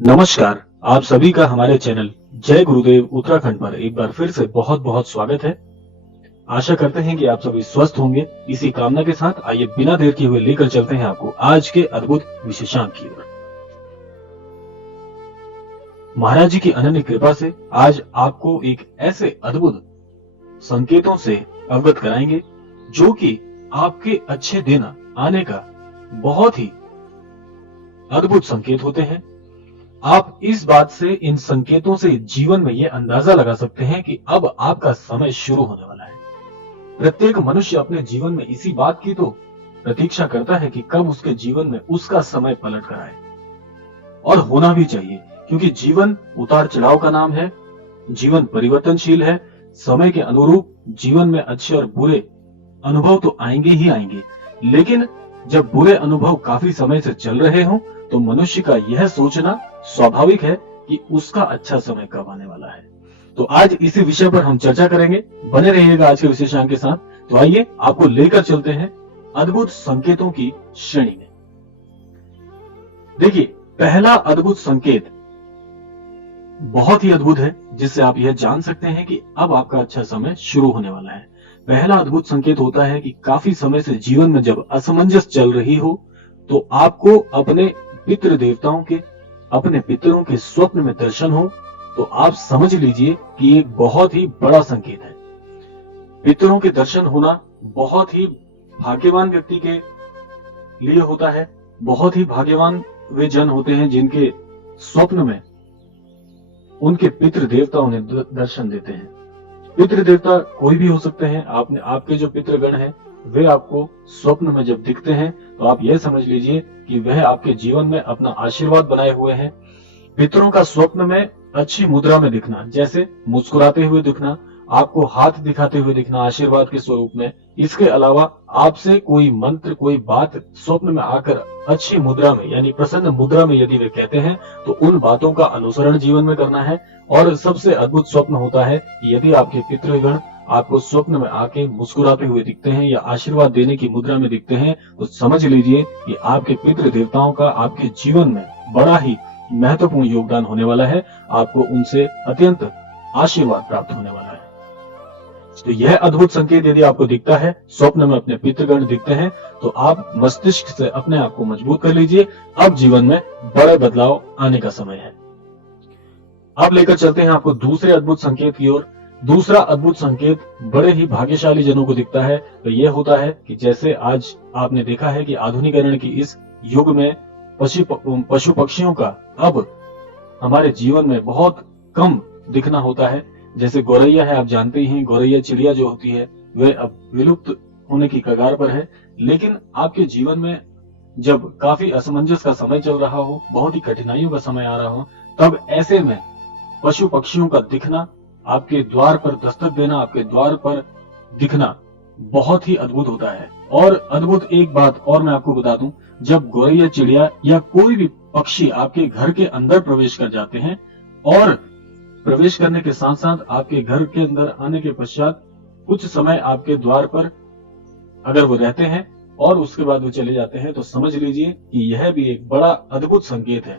नमस्कार। आप सभी का हमारे चैनल जय गुरुदेव उत्तराखंड पर एक बार फिर से बहुत बहुत स्वागत है। आशा करते हैं कि आप सभी स्वस्थ होंगे। इसी कामना के साथ आइए बिना देर किए हुए लेकर चलते हैं आपको आज के अद्भुत विशेषांक की ओर। महाराज जी की अनन्य कृपा से आज आपको एक ऐसे अद्भुत संकेतों से अवगत कराएंगे जो कि आपके अच्छे दिन आने का बहुत ही अद्भुत संकेत होते हैं। आप इस बात से, इन संकेतों से जीवन में यह अंदाजा लगा सकते हैं कि अब आपका समय शुरू होने वाला है। प्रत्येक मनुष्य अपने जीवन में इसी बात की तो प्रतीक्षा करता है कि कब उसके जीवन में उसका समय पलट कर आए, और होना भी चाहिए, क्योंकि जीवन उतार चढ़ाव का नाम है। जीवन परिवर्तनशील है। समय के अनुरूप जीवन में अच्छे और बुरे अनुभव तो आएंगे ही आएंगे, लेकिन जब बुरे अनुभव काफी समय से चल रहे हों तो मनुष्य का यह सोचना स्वाभाविक है कि उसका अच्छा समय कब आने वाला है। तो आज इसी विषय पर हम चर्चा करेंगे। बने रहिएगा आज के विशेषांक के साथ। तो आइए आपको लेकर चलते हैं अद्भुत संकेतों की श्रेणी में। देखिए, पहला अद्भुत संकेत बहुत ही अद्भुत है, जिससे आप यह जान सकते हैं कि अब आपका अच्छा समय शुरू होने वाला है। पहला अद्भुत संकेत होता है कि काफी समय से जीवन में जब असमंजस चल रही हो तो आपको अपने पितृ देवताओं के, अपने पितरों के स्वप्न में दर्शन हो, तो आप समझ लीजिए कि एक बहुत ही बड़ा संकेत है। पितरों के दर्शन होना बहुत ही भाग्यवान व्यक्ति के लिए होता है। बहुत ही भाग्यवान वे जन होते हैं जिनके स्वप्न में उनके पितृ देवता उन्हें दर्शन देते हैं। पितृ देवता कोई भी हो सकते हैं। आपके जो पितृगण हैं वे आपको स्वप्न में जब दिखते हैं तो आप यह समझ लीजिए कि वह आपके जीवन में अपना आशीर्वाद बनाए हुए हैं। पितरों का स्वप्न में अच्छी मुद्रा में दिखना, जैसे मुस्कुराते हुए दिखना, आपको हाथ दिखाते हुए दिखना आशीर्वाद के स्वरूप में। इसके अलावा आपसे कोई मंत्र, कोई बात स्वप्न में आकर अच्छी मुद्रा में, यानी प्रसन्न मुद्रा में यदि वे कहते हैं तो उन बातों का अनुसरण जीवन में करना है। और सबसे अद्भुत स्वप्न होता है यदि आपके पितृगण आपको स्वप्न में आके मुस्कुराते हुए दिखते हैं या आशीर्वाद देने की मुद्रा में दिखते हैं, तो समझ लीजिए कि आपके पितृ देवताओं का आपके जीवन में बड़ा ही महत्वपूर्ण योगदान होने वाला है। आपको उनसे अत्यंत आशीर्वाद प्राप्त होने वाला है। तो यह अद्भुत संकेत यदि आपको दिखता है, स्वप्न में अपने पितृगण दिखते हैं, तो आप मस्तिष्क से अपने आप को मजबूत कर लीजिए। अब जीवन में बड़े बदलाव आने का समय है। अब लेकर चलते हैं आपको दूसरे अद्भुत संकेत की ओर। दूसरा अद्भुत संकेत बड़े ही भाग्यशाली जनों को दिखता है। तो यह होता है कि जैसे आज आपने देखा है कि आधुनिकीकरण की इस युग में पशु पक्षियों का अब हमारे जीवन में बहुत कम दिखना होता है। जैसे गौरैया है, आप जानते ही हैं, गौरैया चिड़िया जो होती है वह अब विलुप्त होने की कगार पर है। लेकिन आपके जीवन में जब काफी असमंजस का समय चल रहा हो, बहुत ही कठिनाइयों का समय आ रहा हो, तब ऐसे में पशु पक्षियों का दिखना, आपके द्वार पर दस्तक देना, आपके द्वार पर दिखना बहुत ही अद्भुत होता है। और अद्भुत एक बात और मैं आपको बता दूं, जब गौरैया चिड़िया या कोई भी पक्षी आपके घर के अंदर प्रवेश कर जाते हैं, और प्रवेश करने के साथ साथ आपके घर के अंदर आने के पश्चात कुछ समय आपके द्वार पर अगर वो रहते हैं और उसके बाद वो चले जाते हैं, तो समझ लीजिए कि यह भी एक बड़ा अद्भुत संकेत है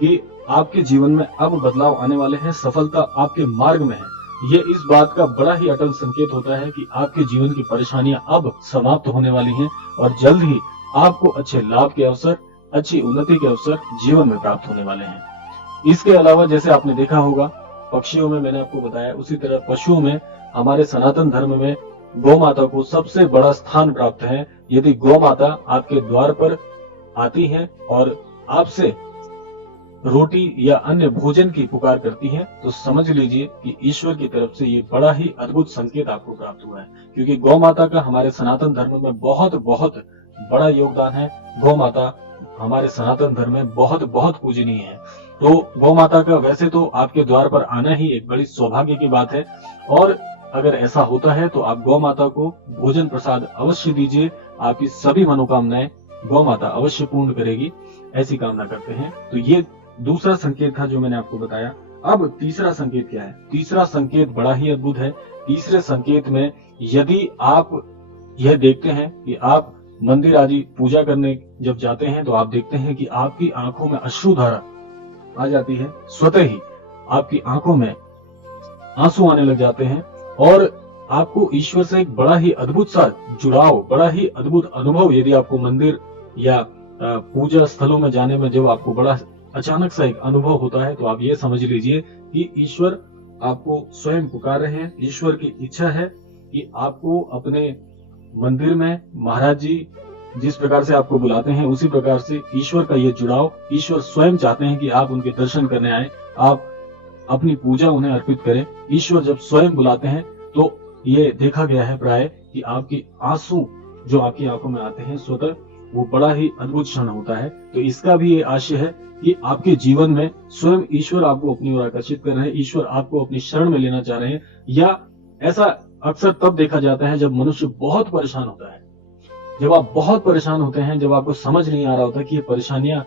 कि आपके जीवन में अब बदलाव आने वाले हैं। सफलता आपके मार्ग में है। ये इस बात का बड़ा ही अटल संकेत होता है कि आपके जीवन की परेशानियां अब समाप्त होने वाली हैं और जल्द ही आपको अच्छे लाभ के अवसर, अच्छी उन्नति के अवसर जीवन में प्राप्त होने वाले हैं। इसके अलावा जैसे आपने देखा होगा, पक्षियों में मैंने आपको बताया, उसी तरह पशुओं में हमारे सनातन धर्म में गौ माता को सबसे बड़ा स्थान प्राप्त है। यदि गौ माता आपके द्वार पर आती है और आपसे रोटी या अन्य भोजन की पुकार करती हैं, तो समझ लीजिए कि ईश्वर की तरफ से ये बड़ा ही अद्भुत संकेत आपको प्राप्त हुआ है। क्योंकि गौ माता का हमारे सनातन धर्म में बहुत बहुत बड़ा योगदान है। गौ माता हमारे सनातन धर्म में बहुत बहुत पूजनीय है। तो गौ माता का वैसे तो आपके द्वार पर आना ही एक बड़ी सौभाग्य की बात है, और अगर ऐसा होता है तो आप गौ माता को भोजन प्रसाद अवश्य दीजिए। आपकी सभी मनोकामनाएं गौ माता अवश्य पूर्ण करेगी, ऐसी कामना करते हैं। तो ये दूसरा संकेत था जो मैंने आपको बताया। अब तीसरा संकेत क्या है? तीसरा संकेत बड़ा ही अद्भुत है। तीसरे संकेत में यदि आप यह देखते हैं कि आप मंदिर आदि पूजा करने जब जाते हैं तो आप देखते हैं कि आपकी आंखों में अश्रुधारा आ जाती है, स्वतः ही आपकी आंखों में आंसू आने लग जाते हैं और आपको ईश्वर से एक बड़ा ही अद्भुत सा जुड़ाव, बड़ा ही अद्भुत अनुभव, यदि आपको मंदिर या पूजा स्थलों में जाने में जब आपको बड़ा अचानक सा एक अनुभव होता है, तो आप ये समझ लीजिए कि ईश्वर आपको स्वयं पुकार रहे हैं। ईश्वर की इच्छा है कि आपको अपने मंदिर में महाराज जी जिस प्रकार से आपको बुलाते हैं, उसी प्रकार से ईश्वर का ये जुड़ाव, ईश्वर स्वयं चाहते हैं कि आप उनके दर्शन करने आए, आप अपनी पूजा उन्हें अर्पित करें। ईश्वर जब स्वयं बुलाते हैं तो ये देखा गया है प्राय कि आपकी आंसू जो आपकी आंखों में आते हैं स्वतः, वो बड़ा ही अद्भुत क्षण होता है। तो इसका भी ये आशय है कि आपके जीवन में स्वयं ईश्वर आपको अपनी ओर आकर्षित कर रहे हैं, ईश्वर आपको अपनी शरण में लेना चाह रहे हैं। या ऐसा अक्सर तब देखा जाता है जब मनुष्य बहुत परेशान होता है, जब आप बहुत परेशान होते हैं, जब आपको समझ नहीं आ रहा होता कि ये परेशानियां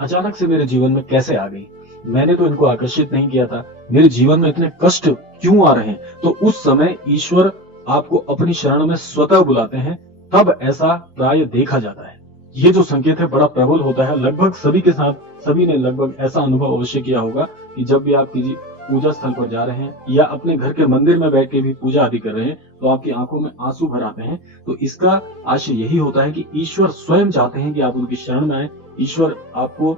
अचानक से मेरे जीवन में कैसे आ गई, मैंने तो इनको आकर्षित नहीं किया था, मेरे जीवन में इतने कष्ट क्यों आ रहे हैं, तो उस समय ईश्वर आपको अपनी शरण में स्वतः बुलाते हैं। तब ऐसा प्राय देखा जाता है। ये जो संकेत है बड़ा प्रबल होता है, लगभग सभी के साथ, सभी ने लगभग ऐसा अनुभव अवश्य किया होगा कि जब भी आप किसी पूजा स्थल पर जा रहे हैं या अपने घर के मंदिर में बैठ के भी पूजा आदि कर रहे हैं, तो आपकी आंखों में आंसू भर आते हैं। तो इसका आशय यही होता है कि ईश्वर स्वयं चाहते हैं कि आप उनकी शरण में आए, ईश्वर आपको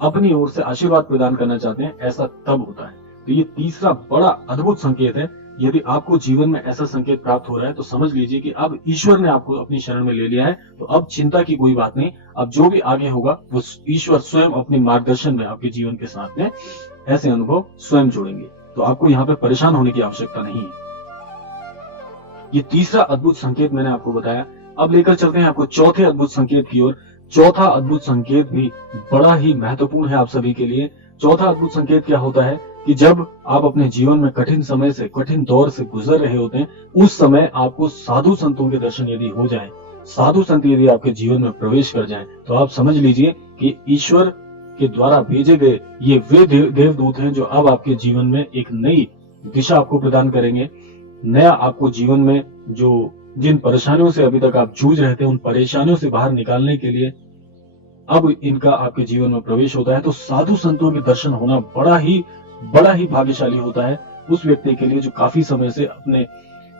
अपनी ओर से आशीर्वाद प्रदान करना चाहते हैं। ऐसा तब होता है। तो ये तीसरा बड़ा अद्भुत संकेत है। यदि आपको जीवन में ऐसा संकेत प्राप्त हो रहा है तो समझ लीजिए कि अब ईश्वर ने आपको अपनी शरण में ले लिया है। तो अब चिंता की कोई बात नहीं, अब जो भी आगे होगा वो ईश्वर स्वयं अपने मार्गदर्शन में आपके जीवन के साथ में ऐसे अनुभव स्वयं जोड़ेंगे। तो आपको यहाँ पे परेशान होने की आवश्यकता नहीं है। ये तीसरा अद्भुत संकेत मैंने आपको बताया। अब लेकर चलते हैं आपको चौथे अद्भुत संकेत की ओर। चौथा अद्भुत संकेत भी बड़ा ही महत्वपूर्ण है आप सभी के लिए। चौथा अद्भुत संकेत क्या होता है कि जब आप अपने जीवन में कठिन समय से, कठिन दौर से गुजर रहे होते हैं, उस समय आपको साधु संतों के दर्शन यदि हो जाए, साधु संत यदि आपके जीवन में प्रवेश कर जाएं, तो आप समझ लीजिए कि ईश्वर के द्वारा भेजे गए ये वे देवदूत हैं जो अब आपके जीवन में एक नई दिशा आपको प्रदान करेंगे। नया आपको जीवन में जो जिन परेशानियों से अभी तक आप जूझ रहे थे, उन परेशानियों से बाहर निकालने के लिए अब इनका आपके जीवन में प्रवेश होता है। तो साधु संतों के दर्शन होना बड़ा ही भाग्यशाली होता है उस व्यक्ति के लिए जो काफी समय से अपने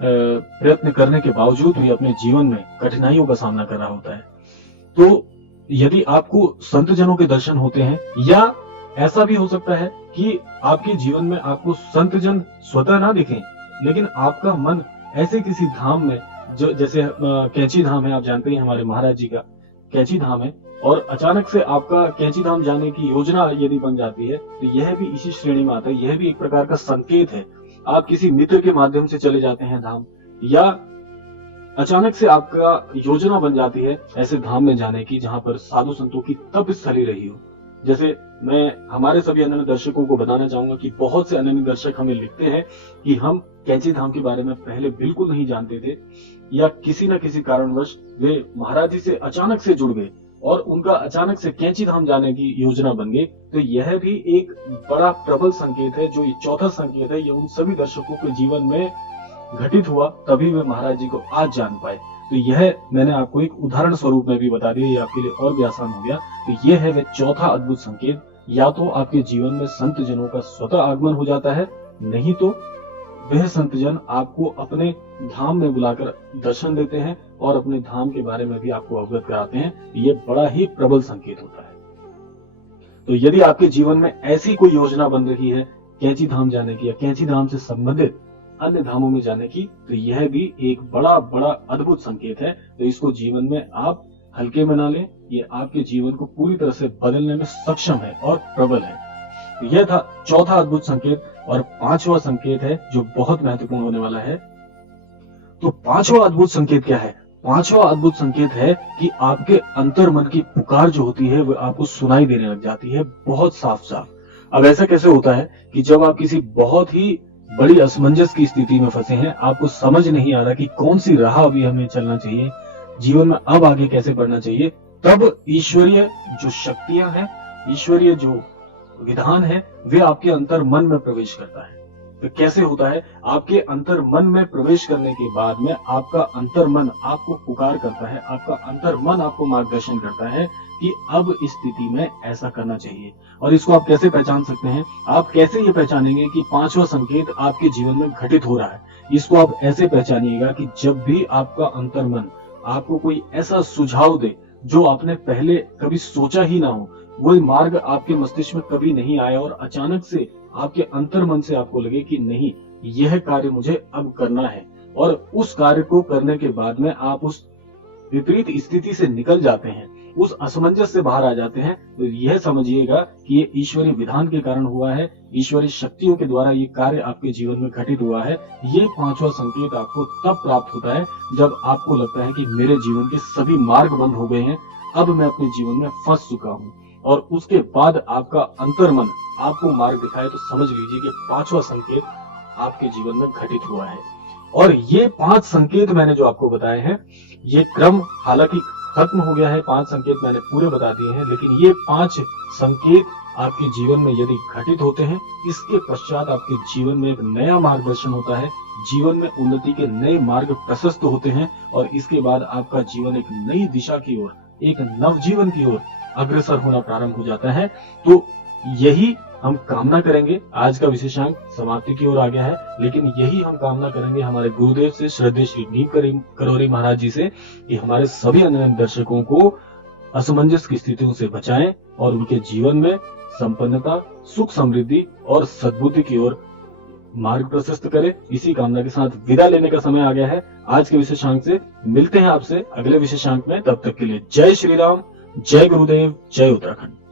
प्रयत्न करने के बावजूद भी अपने जीवन में कठिनाइयों का सामना कर रहा होता है। तो यदि आपको संत जनों के दर्शन होते हैं, या ऐसा भी हो सकता है कि आपके जीवन में आपको संत जन स्वतः ना दिखें, लेकिन आपका मन ऐसे किसी धाम में, जो जैसे कैंची धाम है, आप जानते हैं हमारे महाराज जी का कैंची धाम है, और अचानक से आपका कैंची धाम जाने की योजना यदि बन जाती है, तो यह भी इसी श्रेणी में आता है। यह भी एक प्रकार का संकेत है। आप किसी मित्र के माध्यम से चले जाते हैं धाम, या अचानक से आपका योजना बन जाती है ऐसे धाम में जाने की जहां पर साधु संतों की तपस्थली रही हो। जैसे मैं हमारे सभी अनन्य दर्शकों को बताना चाहूंगा कि बहुत से अनन्य दर्शक हमें लिखते हैं कि हम कैंची धाम के बारे में पहले बिल्कुल नहीं जानते थे, या किसी न किसी कारणवश वे महाराज जी से अचानक से जुड़ गए और उनका अचानक से कैंची धाम जाने की योजना बन गई। तो यह भी एक बड़ा प्रबल संकेत है। जो ये चौथा संकेत है, ये उन सभी दर्शकों के जीवन में घटित हुआ, तभी वे महाराज जी को आज जान पाए। तो यह मैंने आपको एक उदाहरण स्वरूप में भी बता दिया, ये आपके लिए और भी आसान हो गया। तो यह है वह चौथा अद्भुत संकेत। या तो आपके जीवन में संत जनों का स्वतः आगमन हो जाता है, नहीं तो वह संत जन आपको अपने धाम में बुलाकर दर्शन देते हैं और अपने धाम के बारे में भी आपको अवगत कराते हैं। ये बड़ा ही प्रबल संकेत होता है। तो यदि आपके जीवन में ऐसी कोई योजना बन रही है कैंची धाम जाने की, या कैंची धाम से संबंधित अन्य धामों में जाने की, तो यह भी एक बड़ा अद्भुत संकेत है। तो इसको जीवन में आप हल्के में ना लें, ये आपके जीवन को पूरी तरह से बदलने में सक्षम है और प्रबल है। तो यह था चौथा अद्भुत संकेत। और पांचवा संकेत है जो बहुत महत्वपूर्ण होने वाला है। तो पांचवा अद्भुत संकेत क्या है? पांचवा अद्भुत संकेत है कि आपके अंतर मन की पुकार जो होती है वह आपको सुनाई देने लग जाती है, बहुत साफ साफ। अब ऐसा कैसे होता है कि जब आप किसी बहुत ही बड़ी असमंजस की स्थिति में फंसे हैं, आपको समझ नहीं आ रहा कि कौन सी राह अभी हमें चलना चाहिए, जीवन में अब आगे कैसे बढ़ना चाहिए, तब ईश्वरीय जो शक्तियां हैं, ईश्वरीय जो विधान है, वे आपके अंतर मन में प्रवेश करता है। तो कैसे होता है? आपके अंतर मन में प्रवेश करने के बाद में आपका अंतर मन आपको पुकार करता है, आपका अंतर मन आपको मार्गदर्शन करता है कि अब इस स्थिति में ऐसा करना चाहिए। और इसको आप कैसे पहचान सकते हैं? आप कैसे ये पहचानेंगे कि पांचवा संकेत आपके जीवन में घटित हो रहा है? इसको आप ऐसे पहचानिएगा कि जब भी आपका अंतर्मन आपको कोई ऐसा सुझाव दे जो आपने पहले कभी सोचा ही ना हो, वो मार्ग आपके मस्तिष्क में कभी नहीं आया और अचानक से आपके अंतर्मन से आपको लगे कि नहीं, यह कार्य मुझे अब करना है, और उस कार्य को करने के बाद में आप उस विपरीत स्थिति से निकल जाते हैं, उस असमंजस से बाहर आ जाते हैं, तो यह समझिएगा कि ये ईश्वरीय विधान के कारण हुआ है, ईश्वरीय शक्तियों के द्वारा ये कार्य आपके जीवन में घटित हुआ है। ये पांचवा संकेत आपको तब प्राप्त होता है जब आपको लगता है कि मेरे जीवन के सभी मार्ग बंद हो गए हैं, अब मैं अपने जीवन में फंस चुका हूँ, और उसके बाद आपका अंतर्मन आपको मार्ग दिखाए, तो समझ लीजिए कि पांचवा संकेत आपके जीवन में घटित हुआ है। और ये 5 संकेत मैंने जो आपको बताए हैं, ये क्रम हालांकि खत्म हो गया है, 5 संकेत मैंने पूरे बता दिए हैं, लेकिन ये 5 संकेत आपके जीवन में यदि घटित होते हैं, इसके पश्चात आपके जीवन में एक नया मार्गदर्शन होता है, जीवन में उन्नति के नए मार्ग प्रशस्त होते हैं, और इसके बाद आपका जीवन एक नई दिशा की ओर, एक नवजीवन की ओर अग्रसर होना प्रारंभ हो जाता है। तो यही हम कामना करेंगे। आज का विशेषांक समाप्ति की ओर आ गया है, लेकिन यही हम कामना करेंगे हमारे गुरुदेव से, श्रद्धेय श्री नीम करौरी महाराज जी से, कि हमारे सभी अन्य दर्शकों को असमंजस की स्थितियों से बचाएं और उनके जीवन में संपन्नता, सुख, समृद्धि और सद्बुद्धि की ओर मार्ग प्रशस्त करे। इसी कामना के साथ विदा लेने का समय आ गया है आज के विशेषांक से। मिलते हैं आपसे अगले विशेषांक में, तब तक के लिए जय श्री राम, जय गुरुदेव, जय उत्तराखंड।